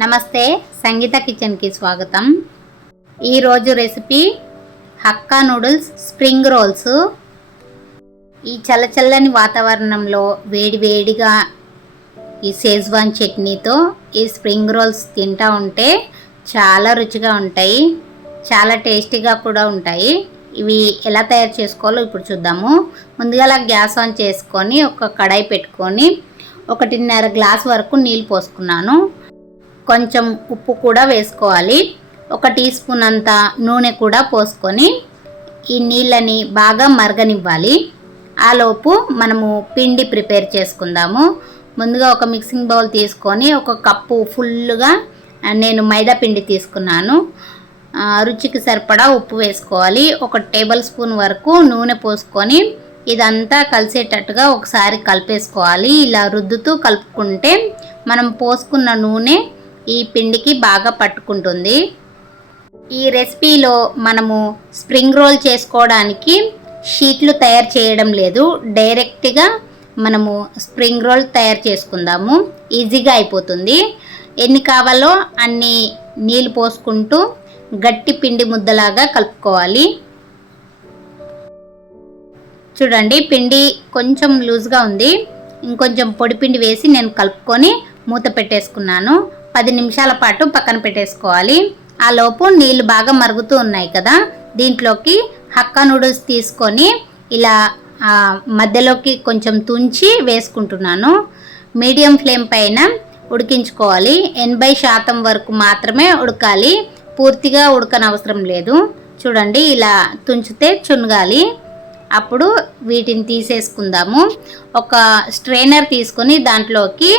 నమస్తే, సంగీత కిచెన్కి స్వాగతం. ఈరోజు recipe hakka noodles spring rolls. ఈ చల్లచల్లని వాతావరణంలో వేడివేడిగా ఈ షేజ్వాన్ చట్నీతో ఈ స్ప్రింగ్ రోల్స్ తింటూ ఉంటే చాలా రుచిగా ఉంటాయి, చాలా టేస్టీగా కూడా ఉంటాయి. ఇవి ఎలా తయారు చేసుకోవాలో ఇప్పుడు చూద్దాము. ముందుగా గ్యాస్ ఆన్ చేసుకొని ఒక కడాయి పెట్టుకొని 1.5 గ్లాస్ వరకు నీళ్ళు పోసుకున్నాను. కొంచెం ఉప్పు కూడా వేసుకోవాలి. 1 టీ స్పూన్ అంత నూనె కూడా పోసుకొని ఈ నీళ్ళని బాగా మరగనివ్వాలి. ఆలోపు మనము పిండి ప్రిపేర్ చేసుకుందాము. ముందుగా ఒక మిక్సింగ్ బౌల్ తీసుకొని 1 కప్పు ఫుల్గా నేను మైదా పిండి తీసుకున్నాను. రుచికి సరిపడా ఉప్పు వేసుకోవాలి. 1 టేబుల్ స్పూన్ వరకు నూనె పోసుకొని ఇదంతా కలిసేటట్టుగా ఒకసారి కలిపేసుకోవాలి. ఇలా రుద్దుతూ కలుపుకుంటే మనం పోసుకున్న నూనె ఈ పిండికి బాగా పట్టుకుంటుంది. ఈ రెసిపీలో మనము స్ప్రింగ్ రోల్ చేసుకోవడానికి షీట్లు తయారు చేయడం లేదు, డైరెక్ట్గా మనము స్ప్రింగ్ రోల్ తయారు చేసుకుందాము. ఈజీగా అయిపోతుంది. ఎన్ని కావాలో అన్ని నీళ్ళు పోసుకుంటూ గట్టి పిండి ముద్దలాగా కలుపుకోవాలి. చూడండి, పిండి కొంచెం లూజ్గా ఉంది. ఇంకొంచెం పొడి పిండి వేసి నేను కలుపుకొని మూత పెట్టేసుకున్నాను. 10 నిమిషాల పాటు పక్కన పెట్టేసుకోవాలి. ఆ లోపు నీళ్ళు బాగా మరుగుతూ ఉన్నాయి కదా, దీంట్లోకి హక్కా నూడిల్స్ తీసుకొని ఇలా మధ్యలోకి కొంచెం తుంచి వేసుకుంటున్నాను. మీడియం ఫ్లేమ్ పైన ఉడికించుకోవాలి. 80% వరకు మాత్రమే ఉడకాలి, పూర్తిగా ఉడకనవసరం లేదు. చూడండి, ఇలా తుంచితే చునగాలి. అప్పుడు వీటిని తీసేసుకుందాము. ఒక స్ట్రైనర్ తీసుకొని దాంట్లోకి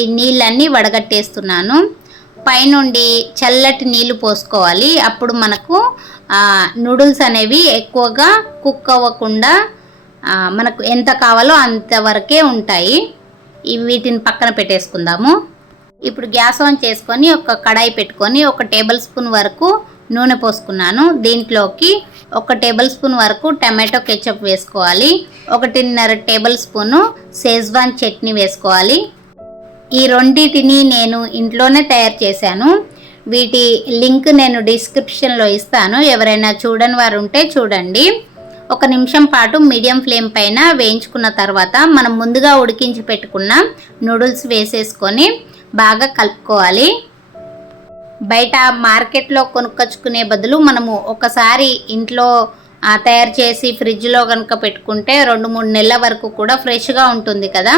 ఈ నీళ్ళన్నీ వడగట్టేస్తున్నాను. పైనుండి చల్లటి నీళ్ళు పోసుకోవాలి. అప్పుడు మనకు నూడిల్స్ అనేవి ఎక్కువగా కుక్ అవ్వకుండా మనకు ఎంత కావాలో అంతవరకే ఉంటాయి. వీటిని పక్కన పెట్టేసుకుందాము. ఇప్పుడు గ్యాస్ ఆన్ చేసుకొని ఒక కడాయి పెట్టుకొని 1 టేబుల్ స్పూన్ వరకు నూనె పోసుకున్నాను. దీంట్లోకి 1 టేబుల్ స్పూన్ వరకు టమాటో కెచప్ వేసుకోవాలి. 1.5 టేబుల్ స్పూను షేజ్వాన్ చట్నీ వేసుకోవాలి. ఈ రెండింటిని నేను ఇంట్లోనే తయారు చేశాను. వీటి లింక్ నేను డిస్క్రిప్షన్లో ఇస్తాను. ఎవరైనా చూడని వారు ఉంటే చూడండి. 1 నిమిషం పాటు మీడియం ఫ్లేమ్ పైన వేయించుకున్న తర్వాత మనం ముందుగా ఉడికించి పెట్టుకున్న నూడిల్స్ వేసేసుకొని బాగా కలుపుకోవాలి. బయట మార్కెట్లో కొనుక్కొచ్చుకునే బదులు మనము ఒకసారి ఇంట్లో తయారు చేసి ఫ్రిడ్జ్లో కనుక పెట్టుకుంటే 2-3 నెలల వరకు కూడా ఫ్రెష్గా ఉంటుంది కదా.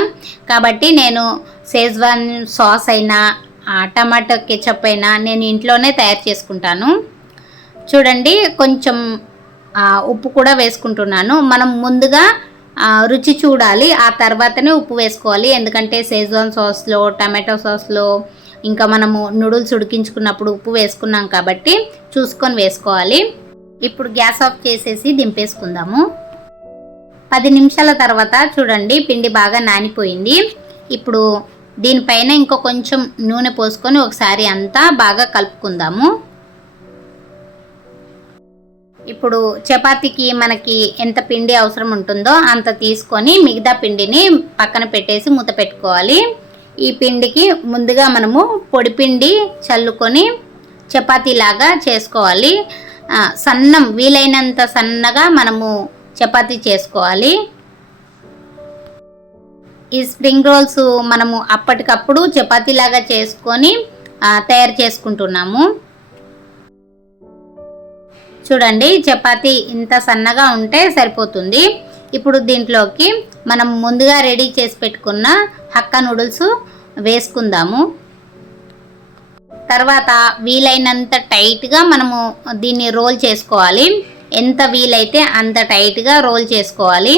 కాబట్టి నేను షేజ్వాన్ సాస్ అయినా టమాటో కెచప్ అయినా నేను ఇంట్లోనే తయారు చేసుకుంటాను. చూడండి, కొంచెం ఉప్పు కూడా వేసుకుంటున్నాను. మనం ముందుగా రుచి చూడాలి, ఆ తర్వాతనే ఉప్పు వేసుకోవాలి. ఎందుకంటే షేజ్వాన్ సాస్లో, టమాటో సాస్లో, ఇంకా మనము నూడిల్స్ ఉడికించుకున్నప్పుడు ఉప్పు వేసుకున్నాం కాబట్టి చూసుకొని వేసుకోవాలి. ఇప్పుడు గ్యాస్ ఆఫ్ చేసేసి దింపేసుకుందాము. 10 నిమిషాల తర్వాత చూడండి, పిండి బాగా నానిపోయింది. ఇప్పుడు దీనిపైన ఇంకో కొంచెం నూనె పోసుకొని ఒకసారి అంతా బాగా కలుపుకుందాము. ఇప్పుడు చపాతీకి మనకి ఎంత పిండి అవసరం ఉంటుందో అంత తీసుకొని మిగతా పిండిని పక్కన పెట్టేసి మూత పెట్టుకోవాలి. ఈ పిండికి ముందుగా మనము పొడిపిండి చల్లుకొని చపాతీలాగా చేసుకోవాలి. వీలైనంత సన్నగా మనము చపాతీ చేసుకోవాలి. ఈ స్ప్రింగ్ రోల్స్ మనము అప్పటికప్పుడు చపాతీలాగా చేసుకొని తయారు చేసుకుంటున్నాము. చూడండి, చపాతీ ఇంత సన్నగా ఉంటే సరిపోతుంది. ఇప్పుడు దీంట్లోకి మనం ముందుగా రెడీ చేసి పెట్టుకున్న హక్కా నూడిల్స్ వేసుకుందాము. తర్వాత వీలైనంత టైట్గా మనము దీన్ని రోల్ చేసుకోవాలి. ఎంత వీలైతే అంత టైట్గా రోల్ చేసుకోవాలి.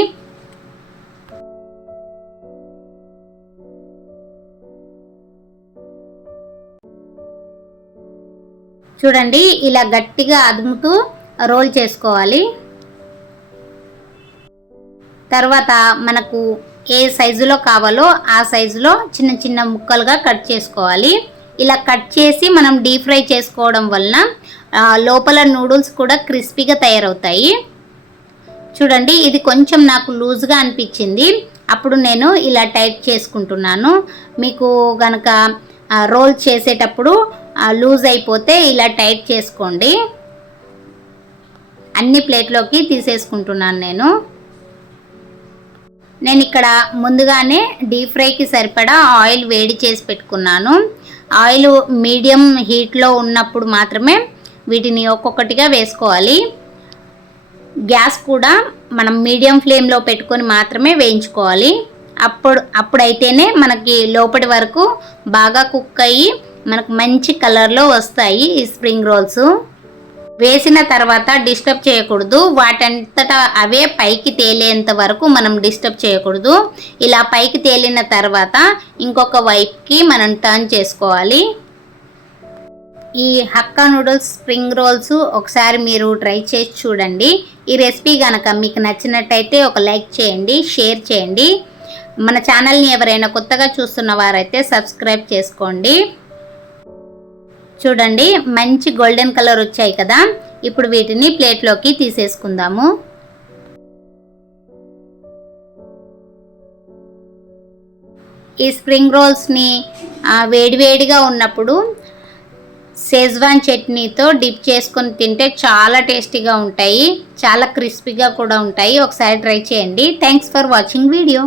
చూడండి, ఇలా గట్టిగా అదుముతూ రోల్ చేసుకోవాలి. తర్వాత మనకు ఏ సైజులో కావాలో ఆ సైజులో చిన్న చిన్న ముక్కలుగా కట్ చేసుకోవాలి. ఇలా కట్ చేసి మనం డీప్ ఫ్రై చేసుకోవడం వలన లోపల నూడిల్స్ కూడా క్రిస్పీగా తయారవుతాయి. చూడండి, ఇది కొంచెం నాకు లూజ్గా అనిపించింది, అప్పుడు నేను ఇలా టైట్ చేసుకుంటున్నాను. మీకు గనక రోల్ చేసేటప్పుడు లూజ్ అయిపోతే ఇలా టైట్ చేసుకోండి. అన్ని ప్లేట్లోకి తీసేసుకుంటున్నాను నేను ఇక్కడ ముందుగానే డీప్ ఫ్రైకి సరిపడా ఆయిల్ వేడి చేసి పెట్టుకున్నాను. ఆయిల్ మీడియం హీట్లో ఉన్నప్పుడు మాత్రమే వీటిని ఒక్కొక్కటిగా వేసుకోవాలి. గ్యాస్ కూడా మనం మీడియం ఫ్లేమ్లో పెట్టుకొని మాత్రమే వేయించుకోవాలి. అప్పుడైతేనే మనకి లోపటి వరకు బాగా కుక్ అయ్యి మనకు మంచి కలర్లో వస్తాయి ఈ స్ప్రింగ్ రోల్స్. వేసిన తర్వాత డిస్టర్బ్ చేయకూడదు. వాటంతటా అవే పైకి తేలేంత వరకు మనం డిస్టర్బ్ చేయకూడదు. ఇలా పైకి తేలిన తర్వాత ఇంకొక వైపుకి మనం టర్న్ చేసుకోవాలి. ఈ హక్కా నూడిల్స్ స్ప్రింగ్ రోల్స్ ఒకసారి మీరు ట్రై చేసి చూడండి. ఈ రెసిపీ కనుక మీకు నచ్చినట్టయితే ఒక లైక్ చేయండి, షేర్ చేయండి. మన ఛానల్ని ఎవరైనా కొత్తగా చూస్తున్న వారైతే సబ్స్క్రైబ్ చేసుకోండి. చూడండి మంచి గోల్డెన్ కలర్ వచ్చాయి కదా. ఇప్పుడు వీటిని ప్లేట్లోకి తీసేసుకుందాము. ఈ స్ప్రింగ్ రోల్స్ని వేడివేడిగా ఉన్నప్పుడు షెజ్వాన్ చట్నీతో డిప్ చేసుకొని తింటే చాలా టేస్టీగా ఉంటాయి, చాలా క్రిస్పీగా కూడా ఉంటాయి. ఒకసారి ట్రై చేయండి. Thanks for watching video.